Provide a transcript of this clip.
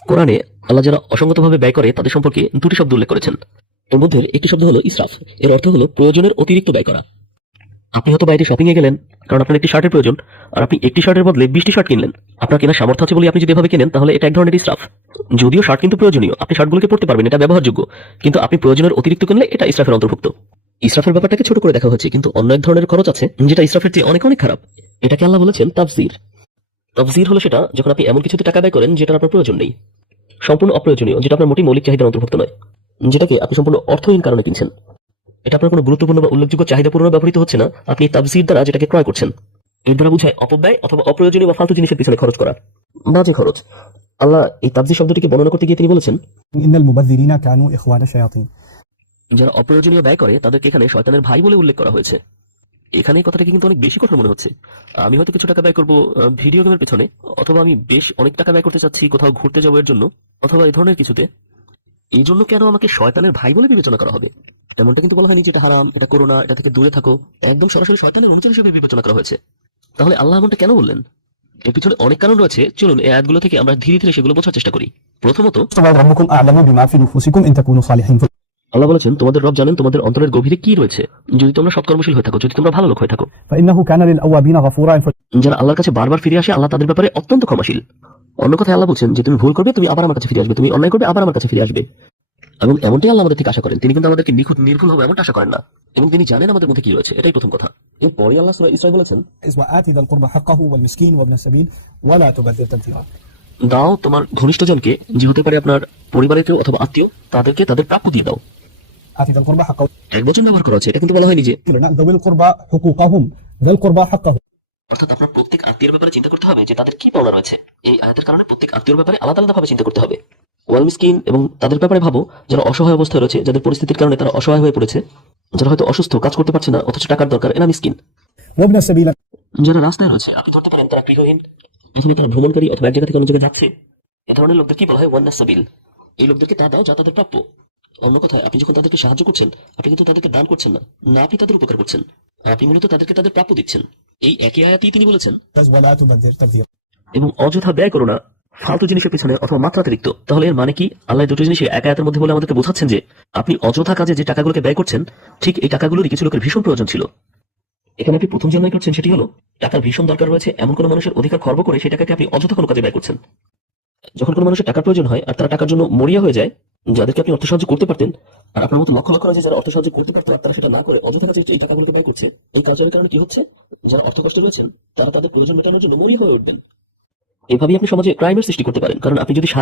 কোরআনে আল্লাহ যারা অসঙ্গতভাবে ব্যয় করে, তাদের সম্পর্কে দুটি শব্দ উল্লেখ করেছেন। এর মধ্যে একটি শব্দ হলো ইসরাফ। এর অর্থ হলো প্রয়োজনের অতিরিক্ত ব্যয় করা। আপনি হয়তো বাইরে শপিং এ গেলেন, কারণ আপনার একটি শার্টের প্রয়োজন, আর আপনি একটি শার্টের বদলে বিশটি শার্ট কিনলেন। আপনার কেনার সামর্থ্য আছে বলে আপনি যদি এভাবে কেনেন, তাহলে এটা এক ধরনের ইসরাফ। যদিও শার্ট কিন্তু প্রয়োজনীয়, আপনি শার্টগুলোকে পড়তে পারবেন, এটা ব্যবহারযোগ্য। কিন্তু আপনি প্রয়োজনের অতিরিক্ত কিনলে এটা ইসরাফের অন্তর্ভুক্ত। ইসরাফের ব্যাপারটাকে ছোট করে দেখা হচ্ছে কিন্তু অন্য এক ধরনের খরচ আছে, যেটা ইসরাফের চেয়ে অনেক অনেক খারাপ। এটাকে আল্লাহ বলেছেন তাফজির তফজির হলো সেটা যখন আপনি এমন কিছুতে টাকা ব্যয় করেন যেটা আপনার প্রয়োজন নেই। সম্পূর্ণ অপ্রয়োজনীয় যেটা আপনার মোটি মৌলিক চাহিদার অন্তর্ভুক্ত নয়। যেটাকে আপনি সম্পূর্ণ অর্থহীন কারণে কিনছেন। এটা আপনার কোনো গুরুত্বপূর্ণ বা উল্লেখযোগ্য চাহিদা পূরণ ব্যবহৃত হচ্ছে না। আপনি তাবজির দ্বারা যেটাকে ক্রয় করছেন। এর দ্বারা বুঝায় অপব্যয় অথবা অপ্রয়োজনীয় বা ফালতু জিনিসের পিছনে খরচ করা। বাজে খরচ। আল্লাহ এই তাবজি শব্দটিকে বর্ণনা করতে গিয়ে তিনি বলেছেন যারা অপ্রয়োজনীয় ব্যয় করে তাদেরকে এখানে শয়তানের ভাই বলে উল্লেখ করা হয়েছে। এখানে এই কথাটাকে কিন্তু অনেক বেশি কথা মনে হচ্ছে। আমি হয়তো কিছু টাকা ব্যয় করব ভিডিও গেমের পেছনে, অথবা আমি বেশ অনেক টাকা ব্যয় করতে চাচ্ছি কোথাও ঘুরতে যাওয়ার জন্য, অথবা এই ধরনের কিছুতে। এই জন্য কেন আমাকে শয়তানের ভাই বলে বিবেচনা করা হবে? এমনটা কিন্তু বলা হয়নি যে এটা হারাম, এটা করো না, এটা থেকে দূরে থাকো। একদম সরাসরি শয়তানের অনুচর হিসেবে বিবেচনা করা হয়েছে। তাহলে আল্লাহ এমনটা কেন বললেন? এর পিছনে অনেক কারণ রয়েছে। চলুন, এই আয়াতগুলো থেকে আমরা ধীরে ধীরে সেগুলো বোঝার চেষ্টা করি। প্রথমত আল্লাহ বলেছেন তোমাদের রব জানেন তোমাদের অন্তরের গভীরে কি রয়েছে। যদি তোমরা সৎকর্মশীল হয়ে থাকো যদি তোমরা ভালো লোক হয়ে থাকো। যারা আল্লাহর কাছে বারবার ফিরে আসে আল্লাহ তাদের ব্যাপারে অত্যন্ত ক্ষমাশীল। অন্য কথায় আল্লাহ বলছেন যে তুমি ভুল করবে তুমি আবার আমার কাছে ফিরে আসবে তুমি অন্যায় করবে আবার আমার কাছে ফিরে আসবে। এবং এমনটাই আল্লাহ আমাদের থেকে আশা করেন। তিনি কিন্তু আমাদেরকে নিখুঁত নির্ভুল হবে এমনটা আশা করেন না। এবং তিনি জানেন আমাদের মধ্যে কি রয়েছে এটাই প্রথম কথা। এরপরে আল্লাহ সুরা বলেছেন দাও তোমার ঘনিষ্ঠজনকে যে হতে পারে আপনার পরিবারের কেউ অথবা আত্মীয় তাদেরকে তাদের প্রাপ্য দিয়ে দাও। যারা অসহায় হয়ে পড়েছে যারা হয়তো অসুস্থ কাজ করতে পারছে না অথচ টাকার দরকার এরা মিসকিন। যারা রাস্তায় রয়েছে আপনি ধরতে পারেন তারা গৃহহীন এখানে তারা ভ্রমণকারী অথবা এক জায়গা থেকে অন্য জায়গায় যাচ্ছে। এ ধরনের লোকদের কি বলা হয় ওয়ান্না সাবিল? এই লোকদেরকে তা দাও যা তাদের প্রাপ্য। অন্য কথায়, আপনি যখন তাদেরকে সাহায্য করছেন, আপনি কিন্তু তাদেরকে দান করছেন না। না, আপনি তাদের উপকার করছেন। আপনি মূলত তাদেরকে তাদের প্রাপ্য দিচ্ছেন। এই একই আয়াতেই তিনি বলেছেন, এবং অযথা ব্যয় করো না, ফালতু জিনিসের পিছনে অথবা মাত্রাতিরিক্ত। তাহলে এর মানে কি? আল্লাহ দুটো জিনিস এক আয়াতের মধ্যে বলে আমাদেরকে বোঝাচ্ছেন যে, আপনি অযথা কাজে যে টাকাগুলোকে ব্যয় করছেন, ঠিক এই টাকাগুলোরই কিছু লোকের ভীষণ প্রয়োজন ছিল। এখানে আপনি প্রথম জানাই করছেন সেটি হলো টাকার ভীষণ দরকার রয়েছে এমন কোনো মানুষের অধিকার খর্ব করে সেই টাকাকে আপনি অযথা কোনো কাজে ব্যয় করছেন। যখন কোনো মানুষের টাকার প্রয়োজন হয় আর তারা টাকার জন্য মরিয়া হয়ে যায় যাদেরকে আপনি অর্থ সাহায্য করতে পারতেন আর আপনার মতো লক্ষ লক্ষ আছে যারা অর্থ সাহায্য করতে পারতেন তারা সেটা না করে অযথা কাজে এই টাকাগুলোকে ব্যয় করছে। এই কাজের কারণে কি হচ্ছে? যারা অর্থ কষ্ট পেয়েছেন, তারা তাদের প্রয়োজন মেটানোর জন্য মরিয়া হয়ে উঠবেন। এভাবেই আপনি সমাজে ক্রাইমের সৃষ্টি করতে পারেন। কারণ আপনি যদি